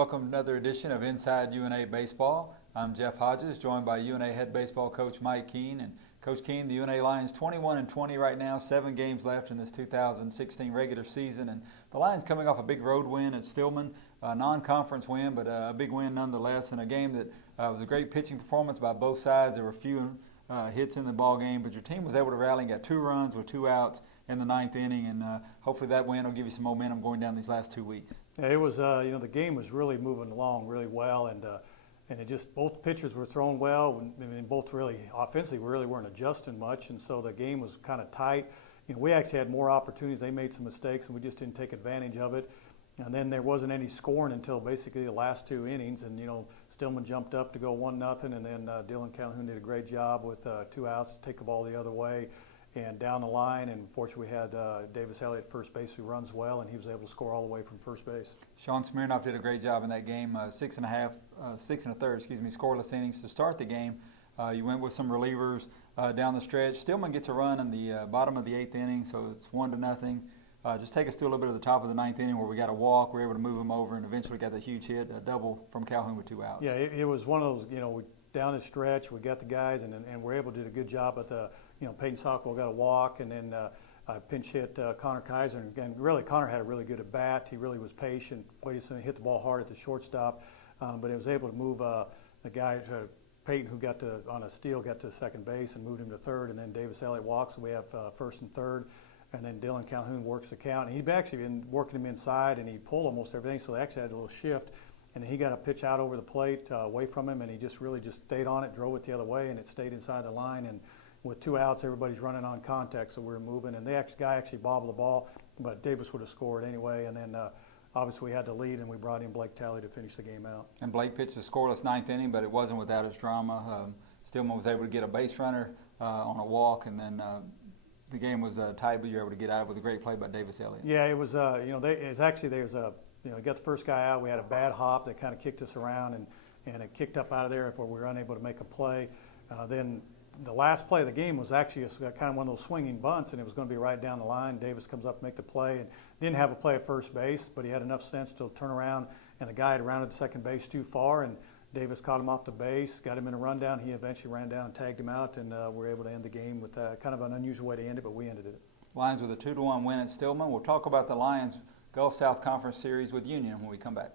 Welcome to another edition of Inside UNA Baseball. I'm Jeff Hodges, joined by UNA head baseball coach Mike Keene. And Coach Keene, the UNA Lions 21-20 right now, 7 games left in this 2016 regular season. And the Lions coming off a big road win at Stillman, a non-conference win, but a big win nonetheless, in a game that was a great pitching performance by both sides. There were few hits in the ball game, but your team was able to rally and got 2 runs with 2 outs in the 9th inning, and hopefully that win will give you some momentum going down these last 2 weeks. Yeah, it was, the game was really moving along really well, and it just, both pitchers were throwing well. I mean, both really offensively really weren't adjusting much, and so the game was kind of tight. We actually had more opportunities. They made some mistakes, and we just didn't take advantage of it. And then there wasn't any scoring until basically the last 2 innings, and Stillman jumped up to go 1-0, and then Dylan Calhoun did a great job with 2 outs to take the ball the other way and down the line, and fortunately we had Davis Elliott at first base, who runs well, and he was able to score all the way from first base. Sean Smirnoff did a great job in that game. 6 and a third, scoreless innings to start the game. You went with some relievers down the stretch. Stillman gets a run in the bottom of the 8th inning, so it's 1-0. Just take us to a little bit of the top of the 9th inning where we got a walk. We were able to move him over, and eventually got the huge hit, a double from Calhoun with 2 outs. Yeah, it was one of those. We down the stretch, we got the guys, and we're able to do a good job at the. Peyton Sockwell got a walk, and then pinch hit Connor Kaiser. And again, really, Connor had a really good at bat. He really was patient, waited to hit the ball hard at the shortstop, but he was able to move the guy, Peyton, who got on a steal, got to second base and moved him to third, and then Davis Elliott walks, so we have first and third. And then Dylan Calhoun works the count. And he'd actually been working him inside, and he pulled almost everything, so they actually had a little shift. And he got a pitch out over the plate away from him, and he just really stayed on it, drove it the other way, and it stayed inside the line. And with 2 outs, everybody's running on contact, so we were moving. And the guy actually bobbled the ball, but Davis would have scored anyway. And then obviously we had the lead, and we brought in Blake Talley to finish the game out. And Blake pitched a scoreless 9th inning, but it wasn't without its drama. Stillman was able to get a base runner on a walk, and then the game was tight, but you were able to get out with a great play by Davis Elliott. Yeah, it was. He got the first guy out. We had a bad hop that kind of kicked us around, and it kicked up out of there before we were unable to make a play. Then the last play of the game was actually kind of one of those swinging bunts, and it was going to be right down the line. Davis comes up to make the play, and didn't have a play at first base, but he had enough sense to turn around, and the guy had rounded to second base too far, and Davis caught him off the base, got him in a rundown. He eventually ran down and tagged him out, and we were able to end the game with kind of an unusual way to end it, but we ended it. Lions with a 2-1 win at Stillman. We'll talk about the Lions Gulf South Conference Series with Union when we come back.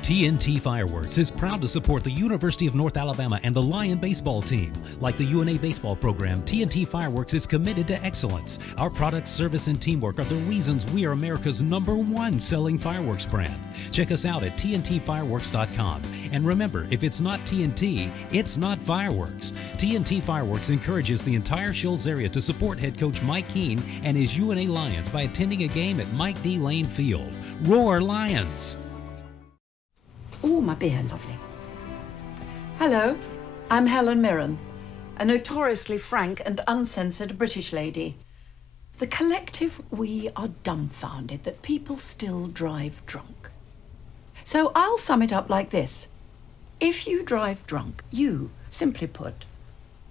TNT Fireworks is proud to support the University of North Alabama and the Lion baseball team. Like the UNA baseball program, TNT Fireworks is committed to excellence. Our product, service, and teamwork are the reasons we are America's #1 selling fireworks brand. Check us out at TNTfireworks.com. And remember, if it's not TNT, it's not fireworks. TNT Fireworks encourages the entire Shoals area to support head coach Mike Keene and his UNA Lions by attending a game at Mike D. Lane Field. Roar Lions! Oh, my beer, lovely. Hello, I'm Helen Mirren, a notoriously frank and uncensored British lady. The collective, we are dumbfounded that people still drive drunk. So I'll sum it up like this. If you drive drunk, you, simply put,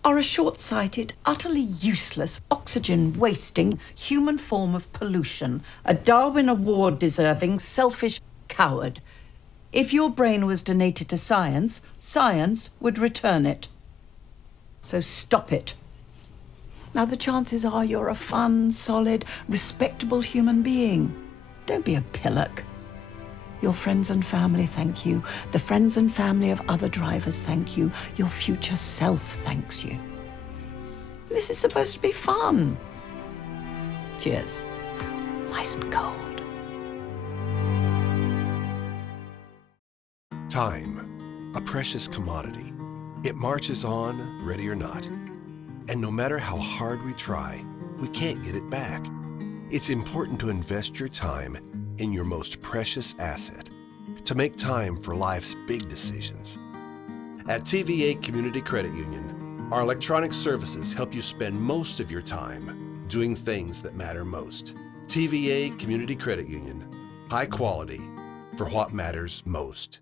are a short-sighted, utterly useless, oxygen-wasting human form of pollution, a Darwin Award-deserving, selfish coward. If your brain was donated to science, science would return it. So stop it. Now, the chances are you're a fun, solid, respectable human being. Don't be a pillock. Your friends and family thank you. The friends and family of other drivers thank you. Your future self thanks you. This is supposed to be fun. Cheers. Nice and cold. Time, a precious commodity. It marches on, ready or not. And no matter how hard we try, we can't get it back. It's important to invest your time in your most precious asset, to make time for life's big decisions. At TVA Community Credit Union, our electronic services help you spend most of your time doing things that matter most. TVA Community Credit Union, high quality for what matters most.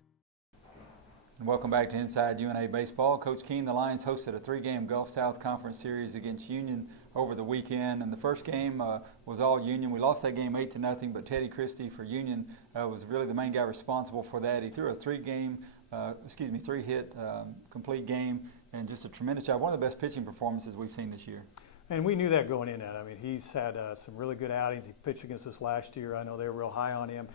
And welcome back to Inside UNA Baseball. Coach Keene, the Lions hosted a 3-game Gulf South Conference series against Union over the weekend, and the first game was all Union. We lost that game 8-0, but Teddy Christie for Union was really the main guy responsible for that. He threw a 3-hit complete game, and just a tremendous job. One of the best pitching performances we've seen this year. And we knew that going in. I mean, he's had some really good outings. He pitched against us last year. I know they were real high on him.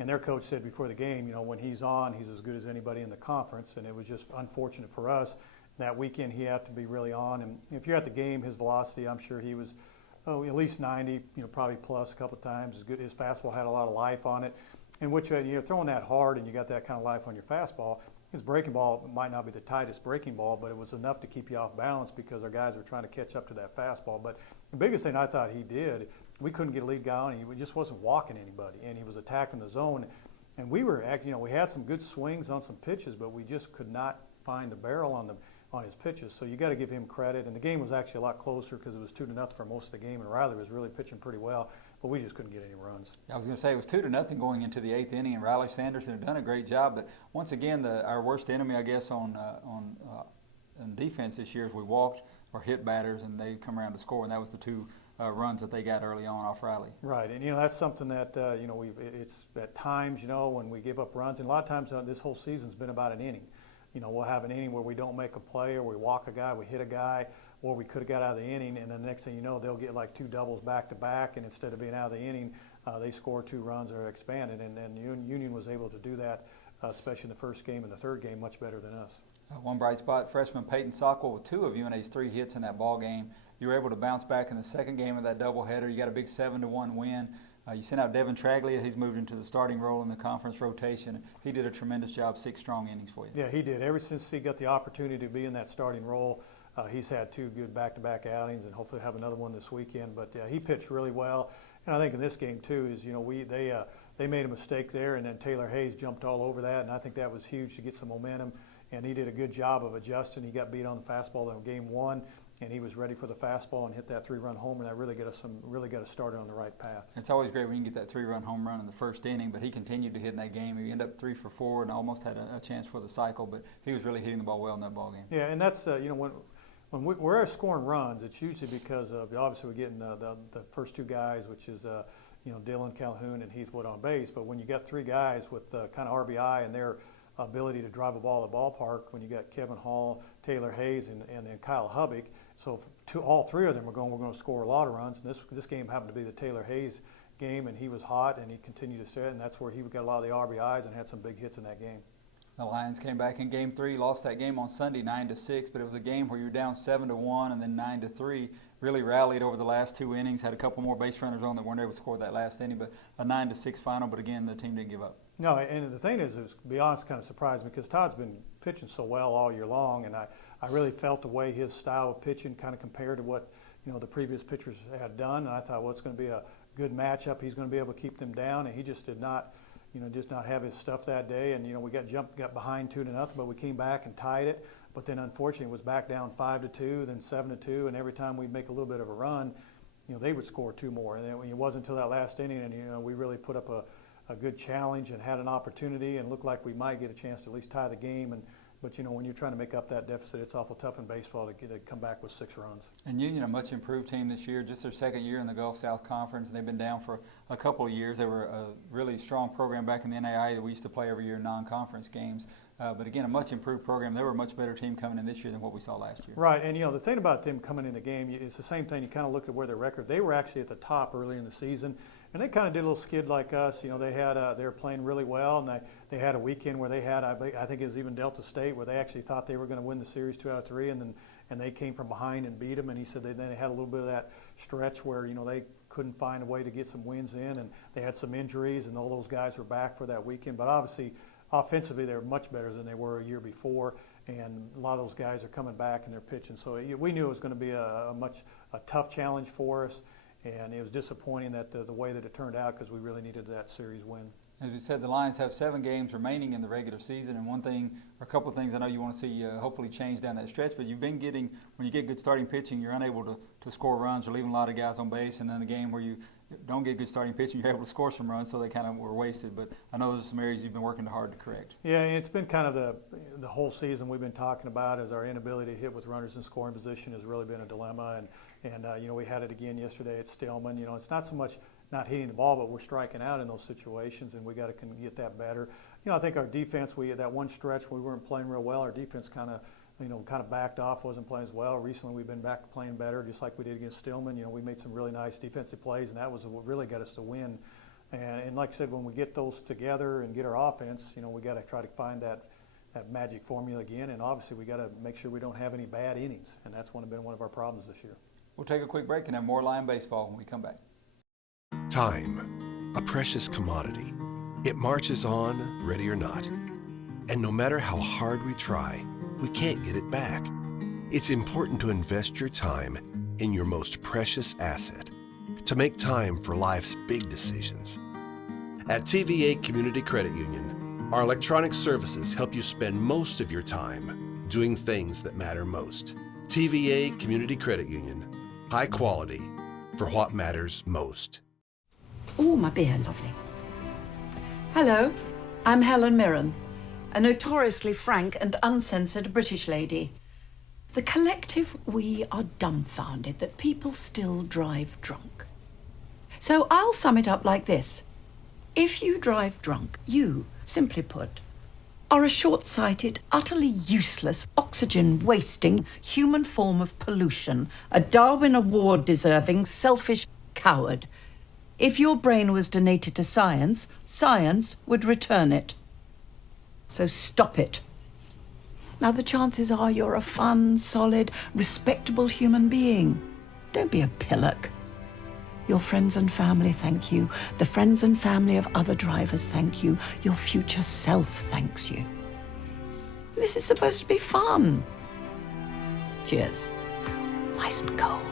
And their coach said before the game, you know, when he's on, he's as good as anybody in the conference. And it was just unfortunate for us. That weekend, he had to be really on. And if you're at the game, his velocity, I'm sure he was at least 90, you know, probably plus a couple of times. His fastball had a lot of life on it. And which you're throwing that hard and you got that kind of life on your fastball. His breaking ball might not be the tightest breaking ball, but it was enough to keep you off balance because our guys were trying to catch up to that fastball. But the biggest thing I thought he did, we couldn't get a lead guy on him. He just wasn't walking anybody, and he was attacking the zone. And we were, you know, we had some good swings on some pitches, but we just could not find the barrel on his pitches. So you got to give him credit. And the game was actually a lot closer because it was 2-0 for most of the game, and Riley was really pitching pretty well, but we just couldn't get any runs. I was going to say it was 2-0 going into the 8th inning, and Riley Sanderson had done a great job. But once again, our worst enemy, I guess, on defense this year is we walked or hit batters, and they come around to score, and that was the 2 runs that they got early on off Riley. Right, and you know that's something that you know it's at times, you know, when we give up runs, and a lot of times this whole season's been about an inning. You know, we'll have an inning where we don't make a play, or we walk a guy, we hit a guy, or we could have got out of the inning, and then the next thing you know, they'll get like 2 doubles back to back, and instead of being out of the inning, they score 2 runs or expanded, and Union was able to do that, especially in the first game and the third game, much better than us. One bright spot, freshman Peyton Sockwell with 2 of UNA's 3 hits in that ball game. You were able to bounce back in the second game of that doubleheader. You got a big 7-1 win. You sent out Devin Traglia. He's moved into the starting role in the conference rotation. He did a tremendous job, 6 strong innings for you. Yeah, he did. Ever since he got the opportunity to be in that starting role, he's had 2 good back-to-back outings, and hopefully have another one this weekend. But he pitched really well, and I think in this game too is, you know, they made a mistake there, and then Taylor Hayes jumped all over that, and I think that was huge to get some momentum. And he did a good job of adjusting. He got beat on the fastball in game 1. And he was ready for the fastball and hit that 3-run homer. That really got us started on the right path. It's always great when you get that 3-run home run in the first inning, but he continued to hit in that game. He ended up 3 for 4 and almost had a chance for the cycle, but he was really hitting the ball well in that ball game. Yeah, and that's you know, when we're scoring runs, it's usually because of obviously we're getting the first 2 guys, which is you know, Dylan Calhoun and Heath Wood on base. But when you got 3 guys with kind of RBI and their ability to drive a ball at the ballpark, when you got Kevin Hall, Taylor Hayes, and then Kyle Hubbock. So all 3 of them we're going to score a lot of runs. And this game happened to be the Taylor Hayes game, and he was hot, and he continued to set, and that's where he got a lot of the RBIs and had some big hits in that game. The Lions came back in game 3, lost that game on Sunday 9-6, but it was a game where you were down 7-1 and then 9-3. Really rallied over the last 2 innings, had a couple more base runners on that weren't able to score that last inning, but a 9-6 final. But again, the team didn't give up. No, and the thing is, to be honest, kind of surprised me because Todd's been pitching so well all year long, and I really felt the way his style of pitching kind of compared to what, you know, the previous pitchers had done, and I thought, well, it's going to be a good matchup. He's going to be able to keep them down, and he just did not, you know, just not have his stuff that day. And you know, we got behind 2-0, but we came back and tied it. But then unfortunately, it was back down 5-2, then 7-2, and every time we'd make a little bit of a run, you know, they would score 2 more. And it wasn't until that last inning, and you know, we really put up a good challenge and had an opportunity and looked like we might get a chance to at least tie the game. But you know, when you're trying to make up that deficit, it's awful tough in baseball to come back with 6 runs. And Union, a much improved team this year, just their second year in the Gulf South Conference, and they've been down for a couple of years. They were a really strong program back in the NAIA that we used to play every year in non-conference games. But again, a much improved program. They were a much better team coming in this year than what we saw last year. Right, and you know, the thing about them coming in the game is the same thing. You kind of look at where their record. They were actually at the top early in the season, and they kind of did a little skid like us. You know, they were playing really well, and they had a weekend where they had, I think it was even Delta State, where they actually thought they were going to win the series 2 out of 3, and they came from behind and beat them. And he said then they had a little bit of that stretch where, you know, they couldn't find a way to get some wins in, and they had some injuries, and all those guys were back for that weekend. But obviously, offensively, they're much better than they were a year before, and a lot of those guys are coming back and they're pitching. So we knew it was going to be a tough challenge for us, and it was disappointing that the way that it turned out because we really needed that series win. As we said, the Lions have 7 games remaining in the regular season, and one thing, or a couple of things I know you want to see hopefully change down that stretch, but you've been getting, when you get good starting pitching, you're unable to score runs or leaving a lot of guys on base, and then the game where you don't get good starting pitching, you're able to score some runs, so they kind of were wasted. But I know those are some areas you've been working hard to correct. Yeah, and it's been kind of the whole season we've been talking about is our inability to hit with runners in scoring position has really been a dilemma. And you know, we had it again yesterday at Stillman. You know, it's not so much not hitting the ball, but we're striking out in those situations, and we got to get that better. You know, I think our defense, that one stretch we weren't playing real well, our defense kind of backed off, wasn't playing as well. Recently we've been back playing better, just like we did against Stillman. You know, we made some really nice defensive plays, and that was what really got us to win. And like I said, when we get those together and get our offense, you know, we got to try to find that magic formula again, and obviously we got to make sure we don't have any bad innings, and that's been one of our problems this year. We'll take a quick break and have more Lion baseball when we come back. Time, a precious commodity. It marches on, ready or not. And no matter how hard we try, we can't get it back. It's important to invest your time in your most precious asset, to make time for life's big decisions. At TVA Community Credit Union, our electronic services help you spend most of your time doing things that matter most. TVA Community Credit Union, high quality for what matters most. Oh, my beer, lovely. Hello, I'm Helen Mirren, a notoriously frank and uncensored British lady. The collective we are dumbfounded that people still drive drunk. So I'll sum it up like this. If you drive drunk, you, simply put, are a short-sighted, utterly useless, oxygen-wasting human form of pollution, a Darwin Award-deserving, selfish coward. If your brain was donated to science, science would return it. So stop it. Now, the chances are you're a fun, solid, respectable human being. Don't be a pillock. Your friends and family thank you. The friends and family of other drivers thank you. Your future self thanks you. This is supposed to be fun. Cheers. Nice and cold.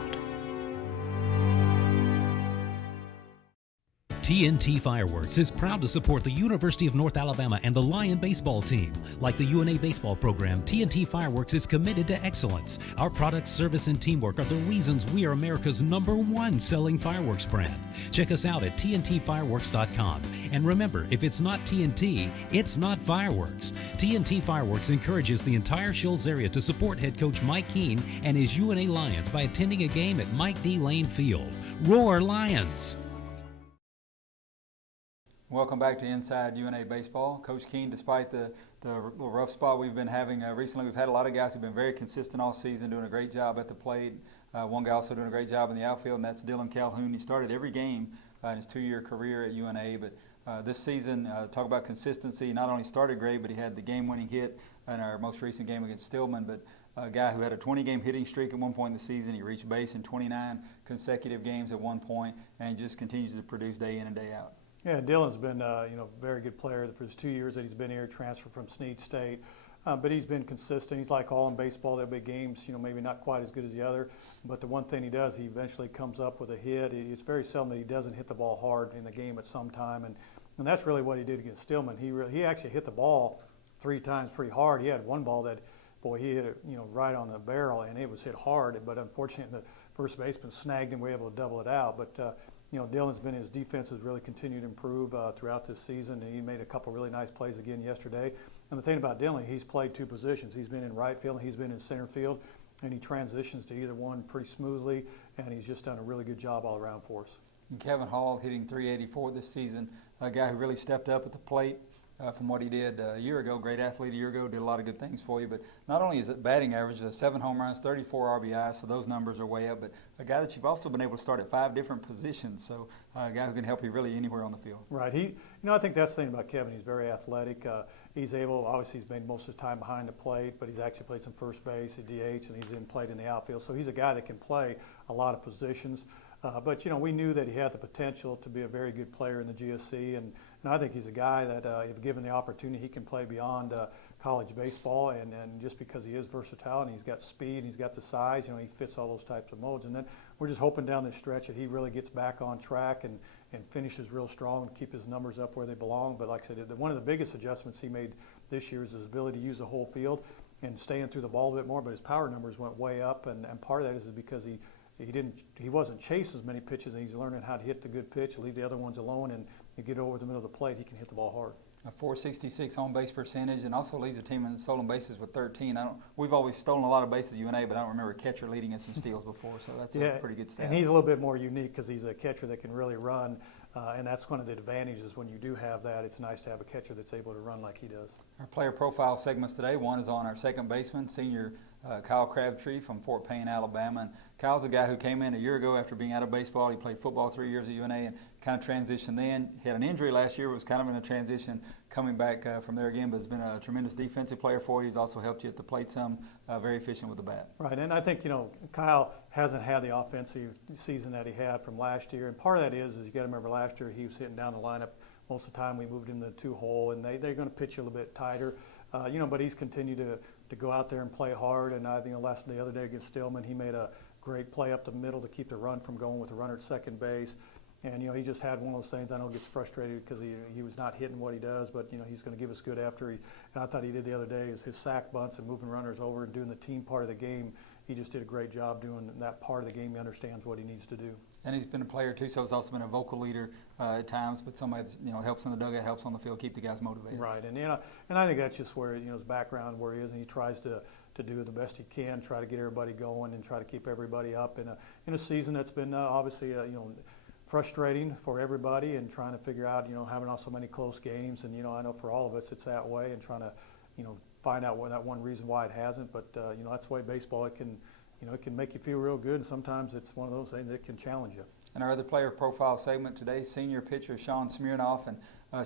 TNT Fireworks is proud to support the University of North Alabama and the Lion baseball team. Like the UNA baseball program, TNT Fireworks is committed to excellence. Our product, service, and teamwork are the reasons we are America's #1 selling fireworks brand. Check us out at TNTfireworks.com. And remember, if it's not TNT, it's not fireworks. TNT Fireworks encourages the entire Shoals area to support head coach Mike Keene and his UNA Lions by attending a game at Mike D. Lane Field. Roar Lions! Welcome back to Inside UNA Baseball. Coach Keene, despite the little rough spot we've been having recently, we've had a lot of guys who've been very consistent all season, doing a great job at the plate. One guy also doing a great job in the outfield, and that's Dylan Calhoun. He started every game in his 2-year career at UNA, but this season, talk about consistency. Not only started great, but he had the game-winning hit in our most recent game against Stillman, but a guy who had a 20-game hitting streak at one point in the season. He reached base in 29 consecutive games at one point, and just continues to produce day in and day out. Yeah, Dylan's been a very good player for his 2 years that he's been here, transferred from Snead State. But he's been consistent. He's like all in baseball. There'll be games, maybe not quite as good as the other. But the one thing he does, he eventually comes up with a hit. It's very seldom that he doesn't hit the ball hard in the game at some time. And that's really what he did against Stillman. He actually hit the ball 3 times pretty hard. He had one ball that, boy, he hit it, right on the barrel, and it was hit hard. But unfortunately, the first baseman snagged him. We were able to double it out. But Dylan's his defense has really continued to improve throughout this season, and he made a couple really nice plays again yesterday. And the thing about Dylan, he's played 2 positions. He's been in right field and he's been in center field, and he transitions to either one pretty smoothly, and he's just done a really good job all around for us. And Kevin Hall hitting .384 this season, a guy who really stepped up at the plate from what he did a year ago. Great athlete a year ago, did a lot of good things for you. But not only is it batting average, 7 home runs, 34 RBIs, so those numbers are way up, but a guy that you've also been able to start at 5 different positions, so a guy who can help you really anywhere on the field. Right. I think that's the thing about Kevin. He's very athletic. He's able, obviously he's made most of his time behind the plate, but he's actually played some first base, at DH, and he's played in the outfield. So he's a guy that can play a lot of positions. But we knew that he had the potential to be a very good player in the GSC, and I think he's a guy that, if given the opportunity, he can play beyond college baseball, and just because he is versatile and he's got speed and he's got the size, he fits all those types of modes. And then we're just hoping down this stretch that he really gets back on track and finishes real strong and keep his numbers up where they belong. But like I said, one of the biggest adjustments he made this year is his ability to use the whole field and staying through the ball a bit more, but his power numbers went way up, and part of that is because he he wasn't chasing as many pitches, and he's learning how to hit the good pitch, leave the other ones alone, and you get over the middle of the plate, he can hit the ball hard. A .466 home base percentage, and also leads the team in stolen bases with 13. We've always stolen a lot of bases at UNA, but I don't remember a catcher leading us in steals before, so that's a pretty good stat. And he's a little bit more unique because he's a catcher that can really run, and that's one of the advantages when you do have that. It's nice to have a catcher that's able to run like he does. Our player profile segments today, one is on our second baseman, senior Kyle Crabtree from Fort Payne, Alabama. And Kyle's a guy who came in a year ago after being out of baseball. He played football 3 years at UNA and kind of transitioned then. He had an injury last year, was kind of in a transition coming back from there again, but has been a tremendous defensive player for you. He's also helped you at the plate some, very efficient with the bat. Right, and I think, Kyle hasn't had the offensive season that he had from last year, and part of that is you got to remember last year he was hitting down the lineup most of the time. We moved him to the 2-hole, and they're going to pitch you a little bit tighter, but he's continued to go out there and play hard, and I think the other day against Stillman, he made a great play up the middle to keep the run from going with the runner at second base. And, he just had one of those things. I know he gets frustrated because he was not hitting what he does, but, he's going to give us good after and I thought he did the other day is his sack bunts and moving runners over and doing the team part of the game. He just did a great job doing that part of the game. He understands what he needs to do. And he's been a player too, so he's also been a vocal leader at times, but somebody that, helps in the dugout, helps on the field, keep the guys motivated. Right, and I think that's just where, his background, where he is, and he tries to do the best he can, try to get everybody going and try to keep everybody up in a season that's been obviously, frustrating for everybody, and trying to figure out, having so many close games, and I know for all of us it's that way, and trying to, find out that one reason why it hasn't. But that's the way baseball, it can make you feel real good, and sometimes it's one of those things that can challenge you. And our other player profile segment today, senior pitcher Sean Smirnoff, and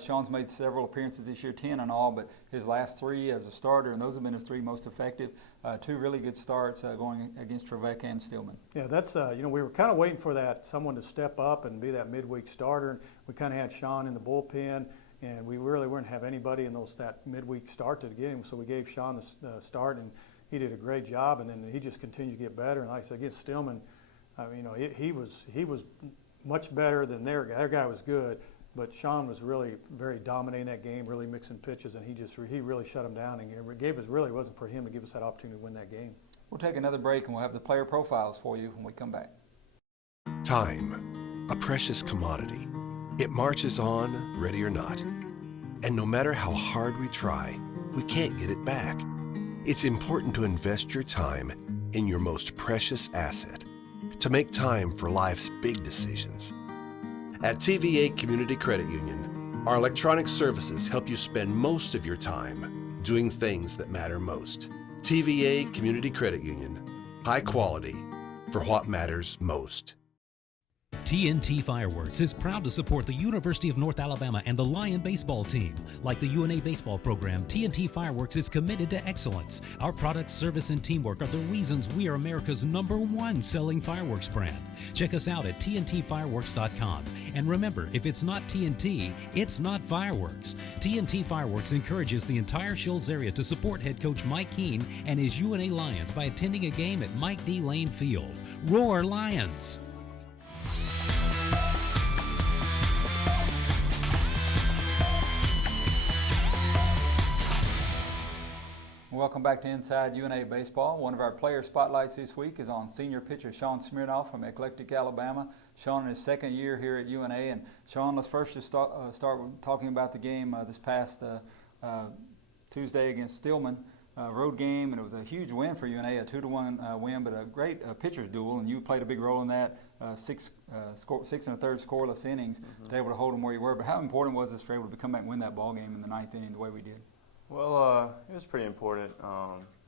Sean's made several appearances this year, 10 in all, but his last 3 as a starter, and those have been his 3 most effective. 2 really good starts going against Trevecca and Stillman. Yeah, that's we were kind of waiting for someone to step up and be that midweek starter. We kind of had Sean in the bullpen, and we really weren't have anybody in that midweek start to the game, so we gave Sean the start, and he did a great job, and then he just continued to get better. And like I said, against Stillman, he was much better than their guy. Their guy was good, but Sean was really very dominating that game, really mixing pitches, and he really shut him down, and it really wasn't for him to give us that opportunity to win that game. We'll take another break, and we'll have the player profiles for you when we come back. Time, a precious commodity. It marches on, ready or not. And no matter how hard we try, we can't get it back. It's important to invest your time in your most precious asset, to make time for life's big decisions. At TVA Community Credit Union, our electronic services help you spend most of your time doing things that matter most. TVA Community Credit Union, high quality for what matters most. TNT Fireworks is proud to support the University of North Alabama and the Lion baseball team. Like the UNA baseball program, TNT Fireworks is committed to excellence. Our product, service, and teamwork are the reasons we are America's #1 selling fireworks brand. Check us out at TNTfireworks.com. And remember, if it's not TNT, it's not fireworks. TNT Fireworks encourages the entire Shoals area to support head coach Mike Keene and his UNA Lions by attending a game at Mike D. Lane Field. Roar Lions! Welcome back to Inside UNA Baseball. One of our player spotlights this week is on senior pitcher Sean Smirnoff from Eclectic, Alabama. Sean in his second year here at UNA. And Sean, let's first just start talking about the game this past Tuesday against Stillman. Road game, and it was a huge win for UNA, a 2-1 win, but a great pitcher's duel, and you played a big role in that. 6 1/3 scoreless innings to be able to hold them where you were. But how important was this for able to come back and win that ball game in the 9th inning the way we did? Well, it was pretty important.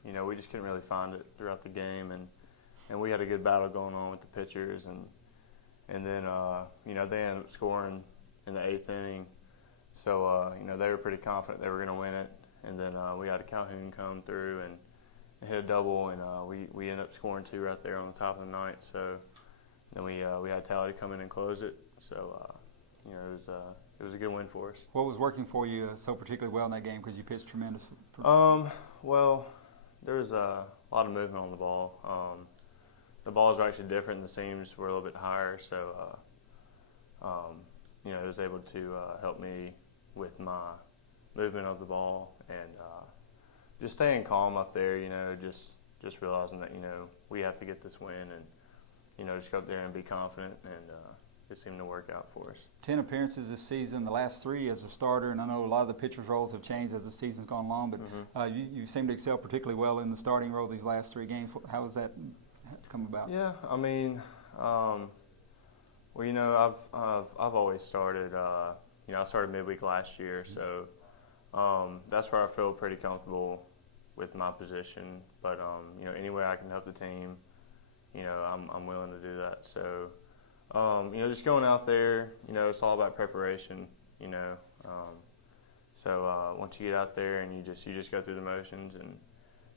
We just couldn't really find it throughout the game, and we had a good battle going on with the pitchers, and then they ended up scoring in the 8th inning, so they were pretty confident they were going to win it, and then we had a Calhoun come through and hit a double, and we ended up scoring 2 right there on the top of the ninth. So then we had Tally to come in and close it. So it was a good win for us. What was working for you so particularly well in that game, because you pitched tremendous? Well, there was a lot of movement on the ball. The balls were actually different, and the seams were a little bit higher, so it was able to help me with my movement of the ball, and just staying calm up there, just realizing that, we have to get this win, just go up there and be confident, and it seemed to work out for us. 10 appearances this season, the last 3 as a starter, and I know a lot of the pitchers' roles have changed as the season's gone along, but you seem to excel particularly well in the starting role these last 3 games. How has that come about? Yeah, I mean, well, I've always started. I started midweek last year, so that's where I feel pretty comfortable with my position. But any way I can help the team, I'm willing to do that. So. Just going out there, it's all about preparation, So once you get out there and you just go through the motions and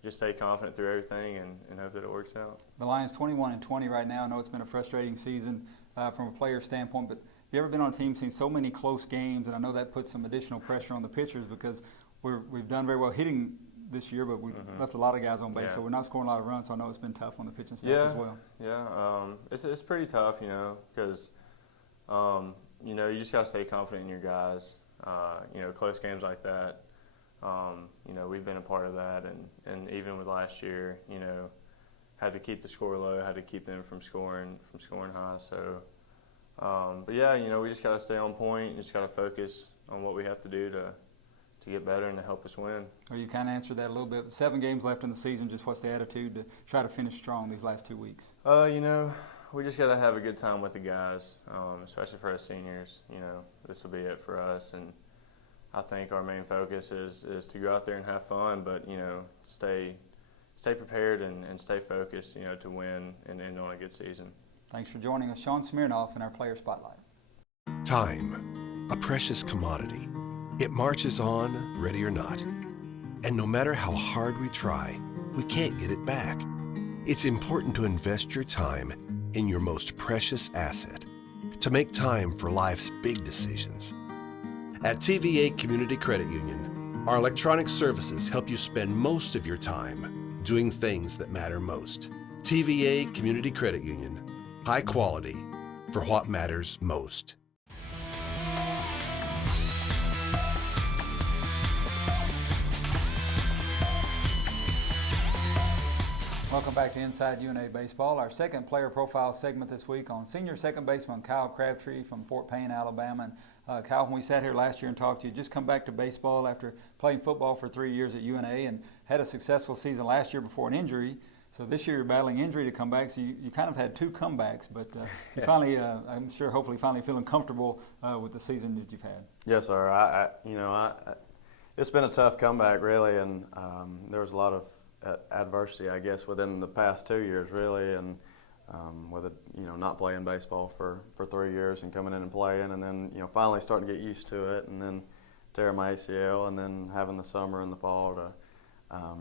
just stay confident through everything and hope that it works out. The Lions 21-20 right now. I know it's been a frustrating season from a player standpoint, but have you ever been on a team seen so many close games? And I know that puts some additional pressure on the pitchers because we've done very well hitting this year, but we've left a lot of guys on base, so we're not scoring a lot of runs. So I know it's been tough on the pitching staff as well. Yeah, it's pretty tough, because you just got to stay confident in your guys. Close games like that. We've been a part of that, and even with last year, had to keep the score low, had to keep them from scoring high. So, but yeah, we just got to stay on point. Just got to focus on what we have to do to get better and to help us win. Well, you kind of answered that a little bit. 7 games left in the season. Just what's the attitude to try to finish strong these last 2 weeks? We just got to have a good time with the guys, especially for us seniors. This will be it for us, and I think our main focus is to go out there and have fun, but stay prepared and stay focused, to win and end on a good season. Thanks for joining us, Sean Smirnoff, in our Player Spotlight. Time, a precious commodity. It marches on, ready or not. And no matter how hard we try, we can't get it back. It's important to invest your time in your most precious asset, to make time for life's big decisions. At TVA Community Credit Union, our electronic services help you spend most of your time doing things that matter most. TVA Community Credit Union, high quality for what matters most. Welcome back to Inside UNA Baseball. Our second player profile segment this week on senior second baseman Kyle Crabtree from Fort Payne, Alabama. And Kyle, when we sat here last year and talked to you, just come back to baseball after playing football for 3 years at UNA and had a successful season last year before an injury. So this year you're battling injury to come back. So you kind of had 2 comebacks, but you finally, I'm sure, hopefully, finally feeling comfortable with the season that you've had. Yes, sir. It's been a tough comeback, really, and there was a lot of adversity, I guess, within the past 2 years, really, and with it, not playing baseball for 3 years and coming in and playing, and then finally starting to get used to it, and then tearing my ACL, and then having the summer and the fall to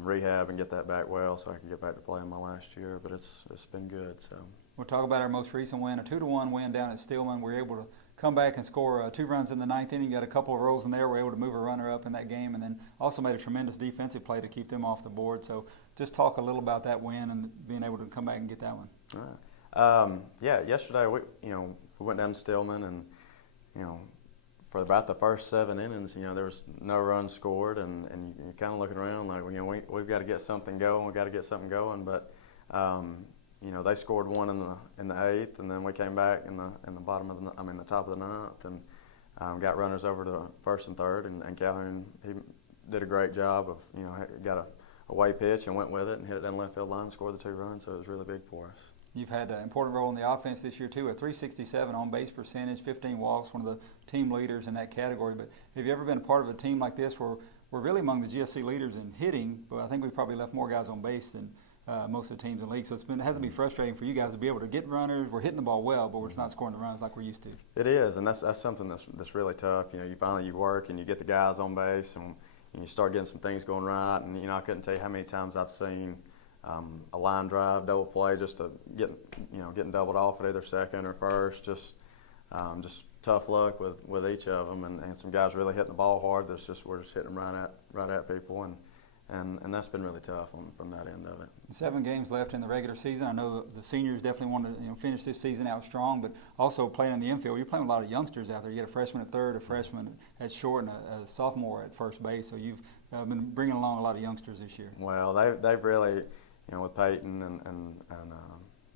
rehab and get that back well, so I can get back to playing my last year. But it's been good. So we'll talk about our most recent win, a 2-1 win down at Stillman. We were able to come back and score 2 runs in the 9th inning. Got a couple of rolls in there. We were able to move a runner up in that game, and then also made a tremendous defensive play to keep them off the board. So just talk a little about that win and being able to come back and get that one. All right. Yesterday we went down to Stillman, and for about the first 7 innings, there was no runs scored, and you're kind of looking around like, we've got to get something going. But they scored 1 in the 8th, and then we came back in the top of the 9th, and got runners over to 1st and 3rd, and Calhoun, he did a great job of got a away pitch and went with it and hit it down left field line, and scored the 2 runs. So it was really big for us. You've had an important role in the offense this year too, a .367 on-base percentage, 15 walks, one of the team leaders in that category. But have you ever been a part of a team like this where we're really among the GSC leaders in hitting, but I think we've probably left more guys on base than most of the teams in the league. So it has to be frustrating for you guys to be able to get runners. We're hitting the ball well, but we're just not scoring the runs like we're used to. It is, and that's something that's really tough. You work and you get the guys on base, and you start getting some things going right. And I couldn't tell you how many times I've seen a line drive, double play, just to getting doubled off at either second or first. Just tough luck with each of them, and some guys really hitting the ball hard. We're just hitting them right at people, and that's been really tough from that end of it. 7 games left in the regular season. I know the seniors definitely want to finish this season out strong, but also playing in the infield. You're playing with a lot of youngsters out there. You got a freshman at third, a freshman at short, and a sophomore at first base. So you've been bringing along a lot of youngsters this year. Well, they've really, with Peyton and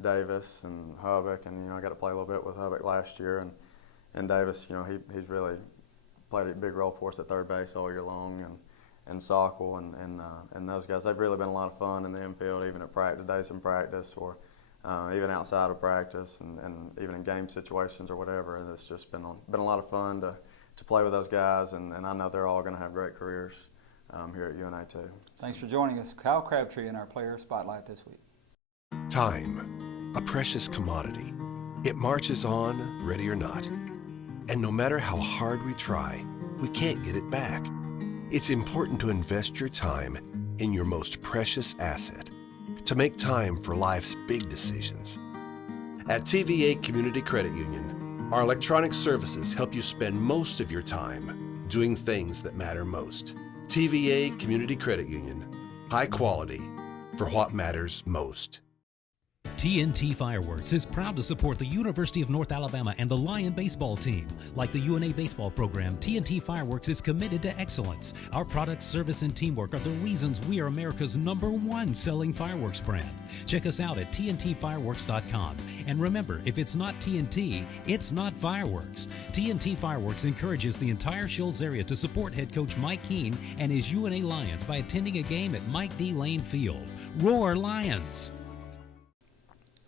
Davis and Hubbock, and I got to play a little bit with Hubbock last year, and Davis, he's really played a big role for us at third base all year long, and Sockel and those guys. They've really been a lot of fun in the infield, even at practice days in practice, or even outside of practice, and even in game situations or whatever. And it's just been a lot of fun to play with those guys, and I know they're all going to have great careers here at UNA too. Thanks for joining us. Kyle Crabtree in our player spotlight this week. Time, a precious commodity. It marches on, ready or not. And no matter how hard we try, we can't get it back. It's important to invest your time in your most precious asset, to make time for life's big decisions. At TVA Community Credit Union, our electronic services help you spend most of your time doing things that matter most. TVA Community Credit Union, high quality for what matters most. TNT Fireworks is proud to support the University of North Alabama and the Lion baseball team. Like the UNA baseball program, TNT Fireworks is committed to excellence. Our product, service, and teamwork are the reasons we are America's #1 selling fireworks brand. Check us out at TNTfireworks.com. And remember, if it's not TNT, it's not fireworks. TNT Fireworks encourages the entire Shoals area to support head coach Mike Keene and his UNA Lions by attending a game at Mike D. Lane Field. Roar Lions!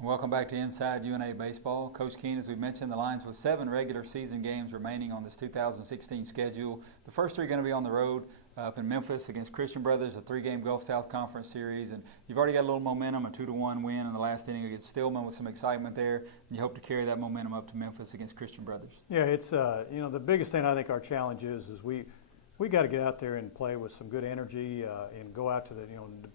Welcome back to Inside UNA Baseball. Coach Keene, as we mentioned, the Lions with 7 regular season games remaining on this 2016 schedule. The first 3 are going to be on the road up in Memphis against Christian Brothers, a 3-game Gulf South Conference series. And you've already got a little momentum, a 2-1 win in the last inning against Stillman with some excitement there. And you hope to carry that momentum up to Memphis against Christian Brothers. Yeah, it's the biggest thing I think our challenge is we got to get out there and play with some good energy and go out to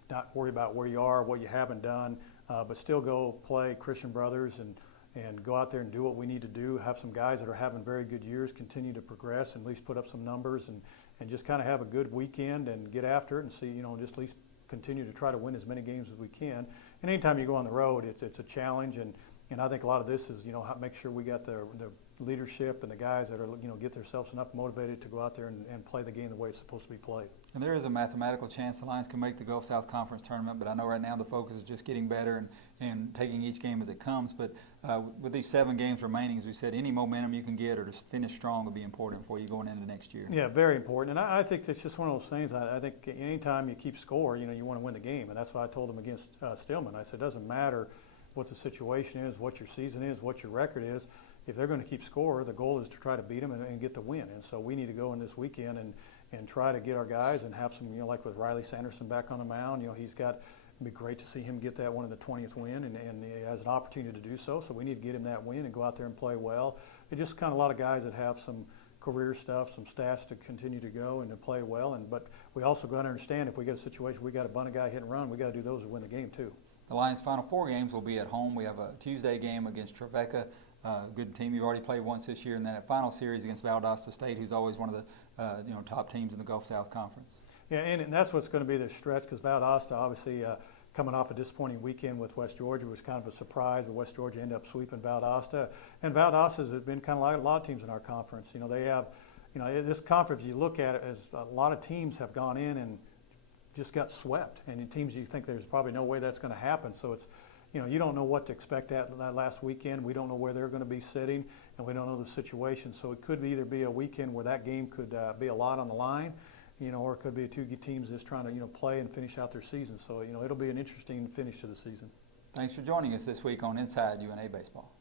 not worry about where you are, what you haven't done. But still go play Christian Brothers and go out there and do what we need to do. Have some guys that are having very good years continue to progress and at least put up some numbers and just kind of have a good weekend and get after it and see, just at least continue to try to win as many games as we can. And anytime you go on the road, it's a challenge. And I think a lot of this is, make sure we got the leadership and the guys that are, get themselves enough motivated to go out there and play the game the way it's supposed to be played. And there is a mathematical chance the Lions can make the Gulf South Conference tournament, but I know right now the focus is just getting better and taking each game as it comes. But with these 7 games remaining, as we said, any momentum you can get or to finish strong will be important for you going into next year. Yeah, very important. And I think it's just one of those things. I think anytime you keep score, you want to win the game. And that's what I told them against Stillman. I said, it doesn't matter what the situation is, what your season is, what your record is. If they're going to keep score, the goal is to try to beat them and get the win. And so we need to go in this weekend and try to get our guys and have some, like with Riley Sanderson back on the mound, it'd be great to see him get that one in the 20th win, and he has an opportunity to do so. So we need to get him that win and go out there and play well. It's just kind of a lot of guys that have some career stuff, some stats to continue to go and to play well. But we also got to understand if we get a situation, we got to bunt a guy, hit and run, we got to do those to win the game too. The Lions' final 4 games will be at home. We have a Tuesday game against Trevecca, good team you've already played once this year, and then a final series against Valdosta State, who's always one of the top teams in the Gulf South Conference. Yeah, and that's what's going to be the stretch, because Valdosta obviously coming off a disappointing weekend with West Georgia was kind of a surprise, but West Georgia ended up sweeping Valdosta. And Valdosta has been kind of like a lot of teams in our conference. They have, this conference, if you look at it, as a lot of teams have gone in and just got swept, and in teams you think there's probably no way that's going to happen. So it's, you don't know what to expect that last weekend. We don't know where they're going to be sitting, and we don't know the situation. So it could either be a weekend where that game could be a lot on the line, or it could be 2 teams just trying to play and finish out their season. So it'll be an interesting finish to the season. Thanks for joining us this week on Inside UNA Baseball.